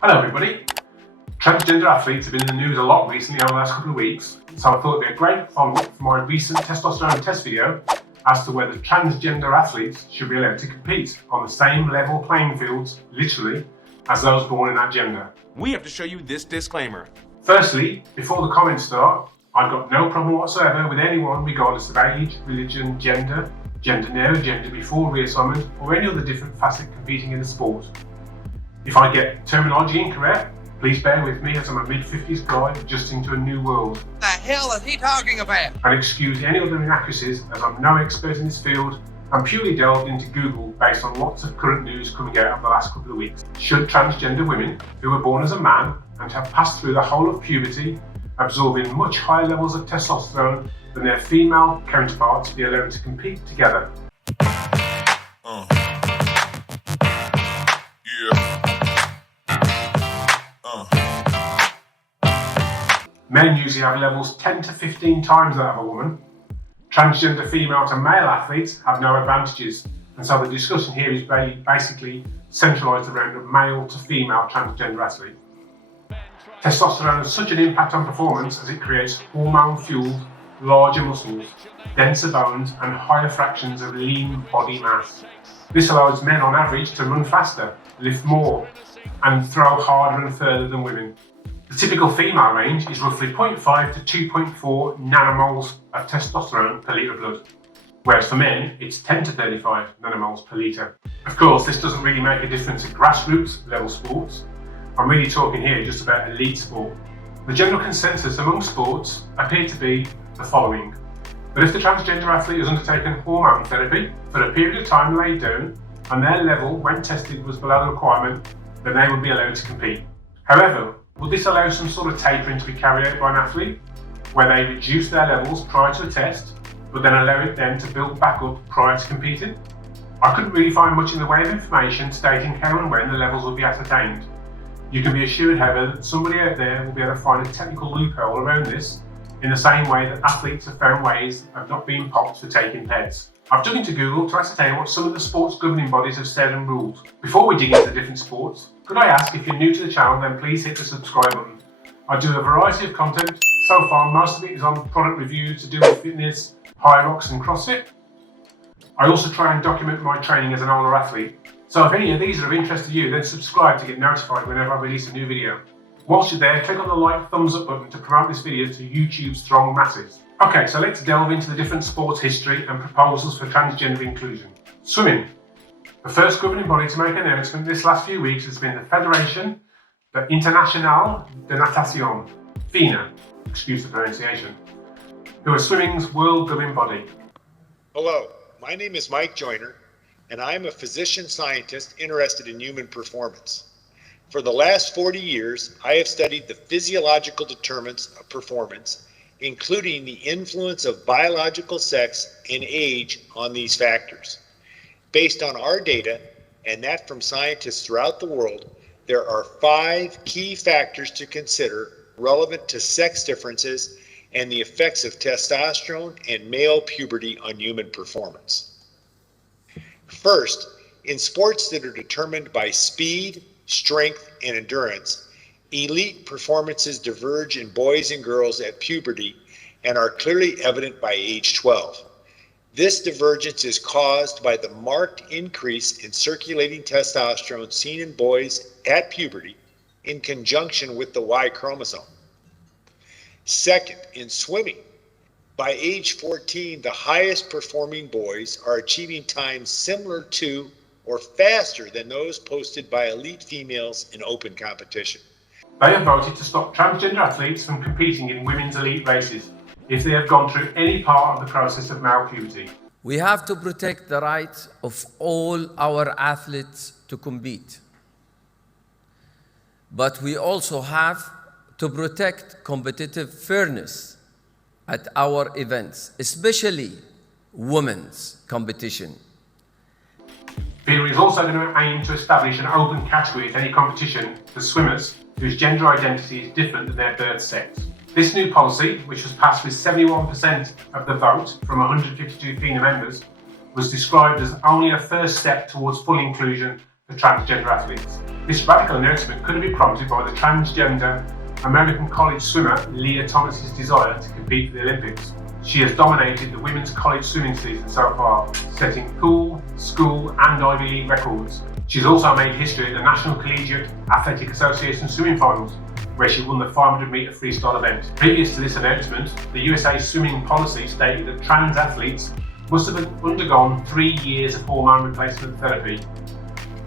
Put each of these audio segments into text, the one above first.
Hello everybody. Transgender athletes have been in the news a lot recently over the last couple of weeks, so I thought it'd be a great follow-up for my recent testosterone test video as to whether transgender athletes should be allowed to compete on the same level playing fields, literally, as those born in that gender. We have to show you this disclaimer. Firstly, before the comments start, I've got no problem whatsoever with anyone regardless of age, religion, gender now, gender before reassignment, or any other different facet competing in the sport. If I get terminology incorrect, please bear with me as I'm a mid-50s guy adjusting to a new world. What the hell is he talking about? And excuse any other inaccuracies as I'm no expert in this field and purely delved into Google based on lots of current news coming out over the last couple of weeks. Should transgender women who were born as a man and have passed through the whole of puberty, absorbing much higher levels of testosterone than their female counterparts, be allowed to compete together? Men usually have levels 10 to 15 times that of a woman. Transgender female to male athletes have no advantages, and so the discussion here is basically centralised around a male to female transgender athlete. Testosterone has such an impact on performance as it creates hormone-fueled, larger muscles, denser bones and higher fractions of lean body mass. This allows men on average to run faster, lift more and throw harder and further than women. The typical female range is roughly 0.5 to 2.4 nanomoles of testosterone per litre of blood, whereas for men it's 10 to 35 nanomoles per litre. Of course, this doesn't really make a difference in grassroots level sports. I'm really talking here just about elite sport. The general consensus among sports appear to be the following: that if the transgender athlete has undertaken hormone therapy for a period of time laid down and their level when tested was below the requirement, then they would be allowed to compete. However, would this allow some sort of tapering to be carried out by an athlete, where they reduce their levels prior to a test, but then allow it then to build back up prior to competing? I couldn't really find much in the way of information stating how and when the levels will be ascertained. You can be assured, however, that somebody out there will be able to find a technical loophole around this, in the same way that athletes have found ways of not being popped for taking PEDs. I've dug into Google to ascertain what some of the sports governing bodies have said and ruled. Before we dig into the different sports, could I ask, if you're new to the channel, then please hit the subscribe button. I do a variety of content. So far, most of it is on product reviews to do with fitness, high rocks and CrossFit. I also try and document my training as an older athlete. So if any of these are of interest to you, then subscribe to get notified whenever I release a new video. Whilst you're there, click on the like thumbs up button to promote this video to YouTube's strong masses. Okay, so let's delve into the different sports history and proposals for transgender inclusion. Swimming. The first governing body to make an announcement this last few weeks has been the Fédération Internationale de Natation, FINA, excuse the pronunciation, who are swimming's world governing body. Hello, my name is Mike Joyner, and I am a physician-scientist interested in human performance. For the last 40 years, I have studied the physiological determinants of performance, including the influence of biological sex and age on these factors. Based on our data, and that from scientists throughout the world, there are 5 key factors to consider relevant to sex differences and the effects of testosterone and male puberty on human performance. First, in sports that are determined by speed, strength, and endurance, elite performances diverge in boys and girls at puberty and are clearly evident by age 12. This divergence is caused by the marked increase in circulating testosterone seen in boys at puberty in conjunction with the Y chromosome. Second, in swimming, by age 14, the highest performing boys are achieving times similar to or faster than those posted by elite females in open competition. They have voted to stop transgender athletes from competing in women's elite races if they have gone through any part of the process of male puberty. We have to protect the rights of all our athletes to compete. But we also have to protect competitive fairness at our events, especially women's competition. FINA is also going to aim to establish an open category at any competition for swimmers whose gender identity is different than their birth sex. This new policy, which was passed with 71% of the vote from 152 FINA members, was described as only a first step towards full inclusion for transgender athletes. This radical announcement could have been prompted by the transgender American college swimmer Leah Thomas's desire to compete for the Olympics. She has dominated the women's college swimming season so far, setting pool, school and Ivy League records. She's also made history at the National Collegiate Athletic Association swimming finals, where she won the 500-metre freestyle event. Previous to this announcement, the USA swimming policy stated that trans athletes must have undergone 3 years of hormone replacement therapy.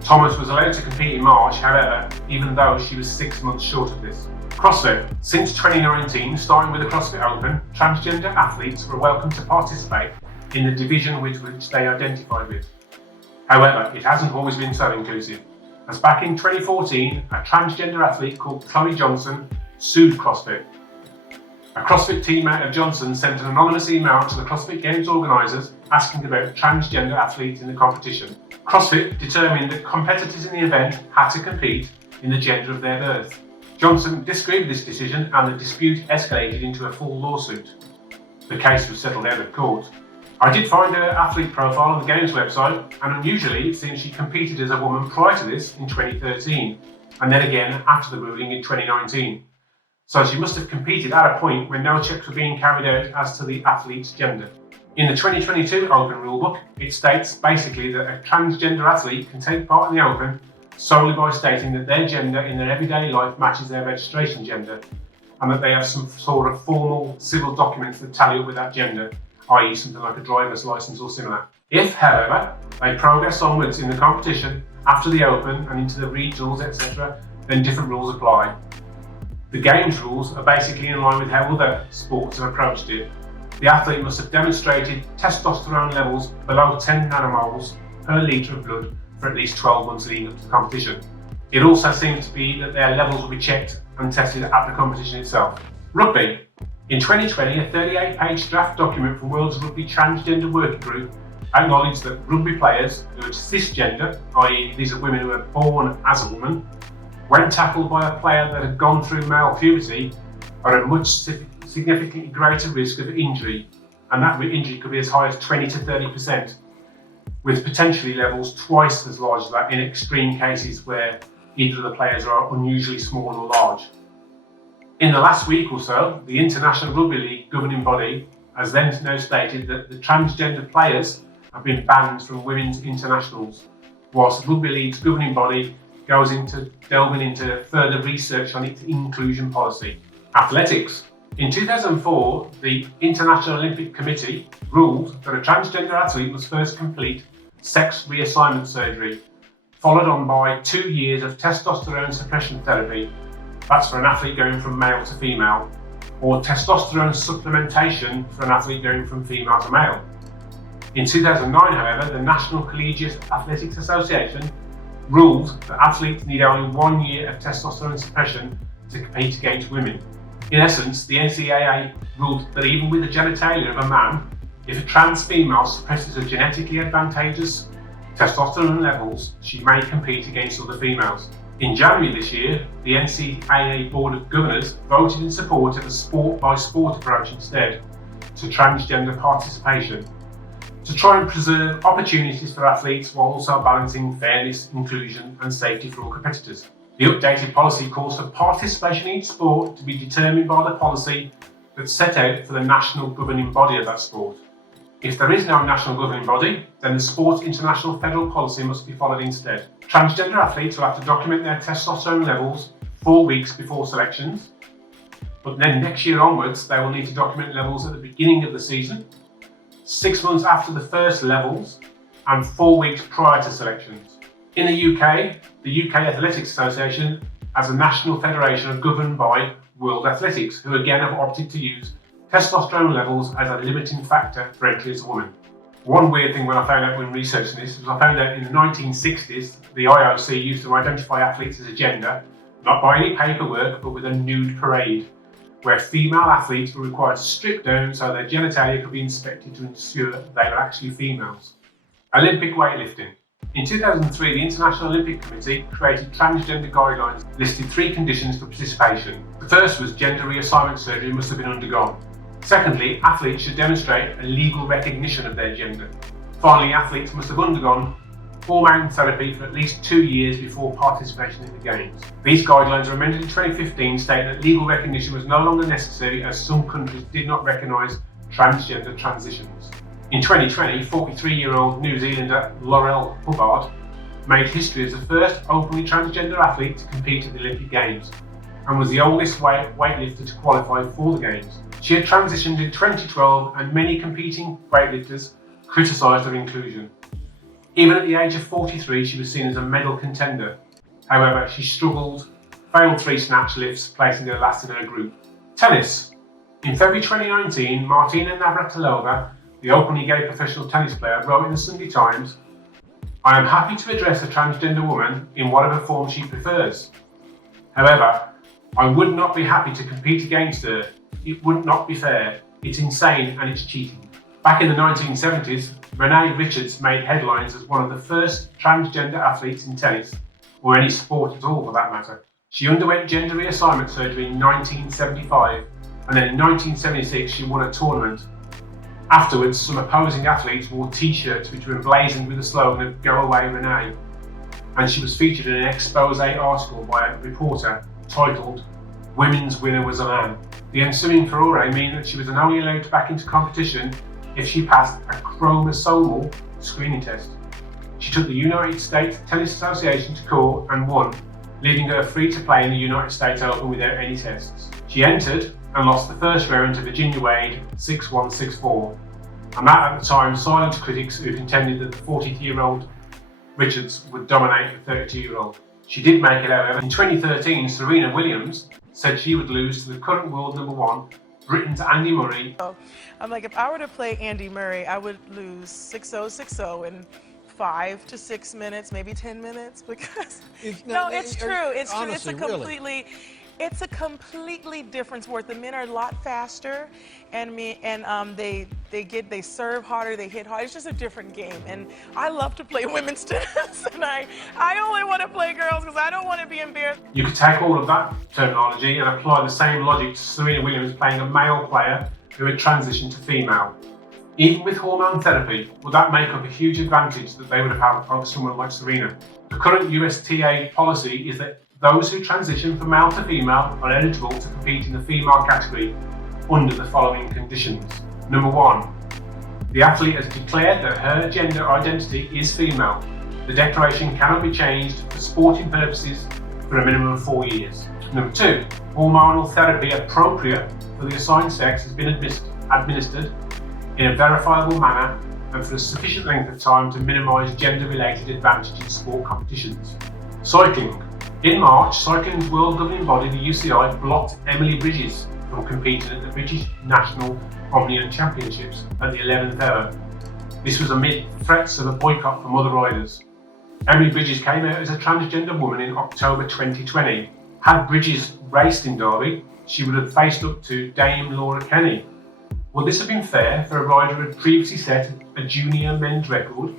Thomas was allowed to compete in March, however, even though she was 6 months short of this. Crossfit. Since 2019, starting with the Crossfit Open, transgender athletes were welcome to participate in the division with which they identify with. However, it hasn't always been so inclusive, as back in 2014, a transgender athlete called Chloe Johnson sued CrossFit. A CrossFit teammate of Johnson sent an anonymous email to the CrossFit Games organisers asking about transgender athletes in the competition. CrossFit determined that competitors in the event had to compete in the gender of their birth. Johnson disagreed with this decision and the dispute escalated into a full lawsuit. The case was settled out of court. I did find her athlete profile on the Games website, and unusually it seems she competed as a woman prior to this in 2013, and then again after the ruling in 2019. So she must have competed at a point when no checks were being carried out as to the athlete's gender. In the 2022 Open rulebook, it states basically that a transgender athlete can take part in the Open solely by stating that their gender in their everyday life matches their registration gender, and that they have some sort of formal civil documents that tally up with that gender, i.e. something like a driver's license or similar. If, however, they progress onwards in the competition after the Open and into the regionals, etc., then different rules apply. The Games rules are basically in line with how other sports have approached it. The athlete must have demonstrated testosterone levels below 10 nanomoles per litre of blood for at least 12 months leading up to the competition. It also seems to be that their levels will be checked and tested at the competition itself. Rugby. In 2020, a 38-page draft document from World's Rugby Transgender Working Group acknowledged that rugby players who are cisgender, i.e. these are women who are born as a woman, when tackled by a player that had gone through male puberty, are at a much significantly greater risk of injury, and that injury could be as high as 20 to 30%, with potentially levels twice as large as that in extreme cases where either of the players are unusually small or large. In the last week or so, the International Rugby League governing body has then now stated that the transgender players have been banned from women's internationals, whilst Rugby League's governing body goes into delving into further research on its inclusion policy. Athletics. In 2004, the International Olympic Committee ruled that a transgender athlete must first complete sex reassignment surgery, followed on by 2 years of testosterone suppression therapy. That's for an athlete going from male to female, or testosterone supplementation for an athlete going from female to male. In 2009, however, the National Collegiate Athletics Association ruled that athletes need only 1 year of testosterone suppression to compete against women. In essence, the NCAA ruled that even with the genitalia of a man, if a trans female suppresses her genetically advantageous testosterone levels, she may compete against other females. In January this year, the NCAA Board of Governors voted in support of a sport-by-sport approach instead to transgender participation, to try and preserve opportunities for athletes while also balancing fairness, inclusion and safety for all competitors. The updated policy calls for participation in each sport to be determined by the policy that's set out for the national governing body of that sport. If there is no national governing body, then the sport's international federal policy must be followed instead. Transgender athletes will have to document their testosterone levels 4 weeks before selections, but then next year onwards they will need to document levels at the beginning of the season, 6 months after the first levels, and 4 weeks prior to selections. In the UK Athletics Association has a national federation governed by World Athletics, who again have opted to use testosterone levels as a limiting factor for entry as a woman. One weird thing when I found out when researching this was I found out in the 1960s the IOC used to identify athletes as a gender, not by any paperwork but with a nude parade, where female athletes were required to strip down so their genitalia could be inspected to ensure they were actually females. Olympic weightlifting. In 2003, the International Olympic Committee created transgender guidelines listed 3 conditions for participation. The first was gender reassignment surgery must have been undergone. Secondly, athletes should demonstrate a legal recognition of their gender. Finally, athletes must have undergone hormone therapy for at least 2 years before participation in the Games. These guidelines were amended in 2015, stating that legal recognition was no longer necessary as some countries did not recognise transgender transitions. In 2020, 43-year-old New Zealander Laurel Hubbard made history as the first openly transgender athlete to compete at the Olympic Games and was the oldest weightlifter to qualify for the Games. She had transitioned in 2012 and many competing weightlifters criticised her inclusion. Even at the age of 43, she was seen as a medal contender. However, she struggled, failed 3 snatch lifts, placing her last in her group. Tennis. In February 2019, Martina Navratilova, the openly gay professional tennis player, wrote in the Sunday Times, "I am happy to address a transgender woman in whatever form she prefers. However, I would not be happy to compete against her. It would not be fair. It's insane and it's cheating." Back in the 1970s, Renee Richards made headlines as one of the first transgender athletes in tennis, or any sport at all for that matter. She underwent gender reassignment surgery in 1975, and then in 1976 she won a tournament. Afterwards, some opposing athletes wore t-shirts which were emblazoned with the slogan of "Go Away Renee," and she was featured in an expose article by a reporter titled "Women's Winner Was a Man." The ensuing furore meant that she was only allowed back into competition if she passed a chromosomal screening test. She took the United States Tennis Association to court and won, leaving her free to play in the United States Open without any tests. She entered and lost the first round to Virginia Wade 6-1, 6-4, and that at the time silenced critics who contended that the 40-year-old Richards would dominate the 32-year-old. She did make it, however. In 2013, Serena Williams said she would lose to the current world number 1, Britain's Andy Murray. I'm like, if I were to play Andy Murray, I would lose 6-0, 6-0 in 5 to 6 minutes, maybe 10 minutes, because no, it's true. It's true. It's a completely different sport. The men are a lot faster, and they serve harder, they hit harder. It's just a different game, and I love to play women's tennis, and I only want to play girls because I don't want to be embarrassed. You could take all of that terminology and apply the same logic to Serena Williams playing a male player who had transitioned to female. Even with hormone therapy, would that make up a huge advantage that they would have had over someone like Serena? The current USTA policy is that those who transition from male to female are eligible to compete in the female category under the following conditions. Number 1, the athlete has declared that her gender identity is female. The declaration cannot be changed for sporting purposes for a minimum of 4 years. Number 2, hormonal therapy appropriate for the assigned sex has been administered in a verifiable manner and for a sufficient length of time to minimise gender-related advantage in sport competitions. Cycling. In March, cycling's world governing body, the UCI, blocked Emily Bridges from competing at the British National Omnium Championships at the 11th hour. This was amid threats of a boycott from other riders. Emily Bridges came out as a transgender woman in October 2020. Had Bridges raced in Derby, she would have faced up to Dame Laura Kenny. Would this have been fair for a rider who had previously set a junior men's record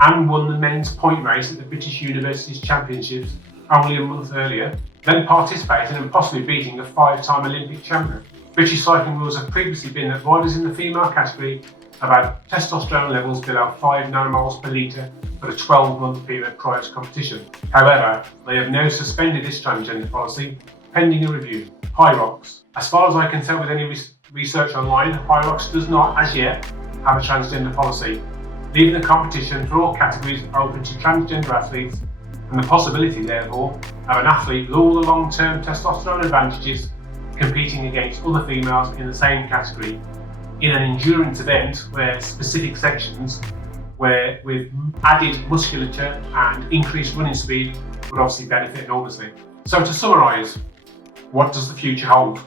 and won the men's point race at the British Universities Championships only a month earlier, then participating and possibly beating a 5-time Olympic champion? British cycling rules have previously been that riders in the female category have had testosterone levels below 5 nanomoles per litre for a 12-month period prior to competition. However, they have now suspended this transgender policy pending a review. Hyrox. As far as I can tell with any research online, Hyrox does not, as yet, have a transgender policy, leaving the competition for all categories open to transgender athletes and the possibility, therefore, of an athlete with all the long-term testosterone advantages competing against other females in the same category in an endurance event where specific sections where with added musculature and increased running speed would obviously benefit enormously. So to summarise, what does the future hold?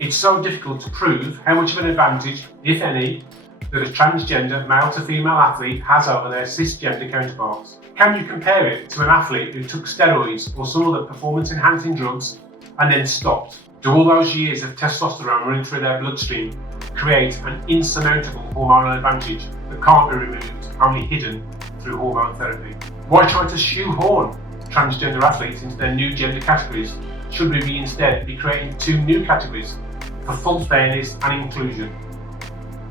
It's so difficult to prove how much of an advantage, if any, that a transgender male to female athlete has over their cisgender counterparts. Can you compare it to an athlete who took steroids or some other performance enhancing drugs and then stopped? Do all those years of testosterone running through their bloodstream create an insurmountable hormonal advantage that can't be removed, only hidden through hormone therapy? Why try to shoehorn transgender athletes into their new gender categories? Should we instead be creating 2 new categories for full fairness and inclusion?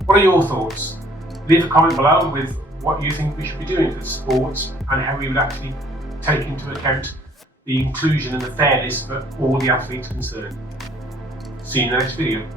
What are your thoughts? Leave a comment below with what you think we should be doing for sports and how we would actually take into account the inclusion and the fairness for all the athletes concerned. See you in the next video.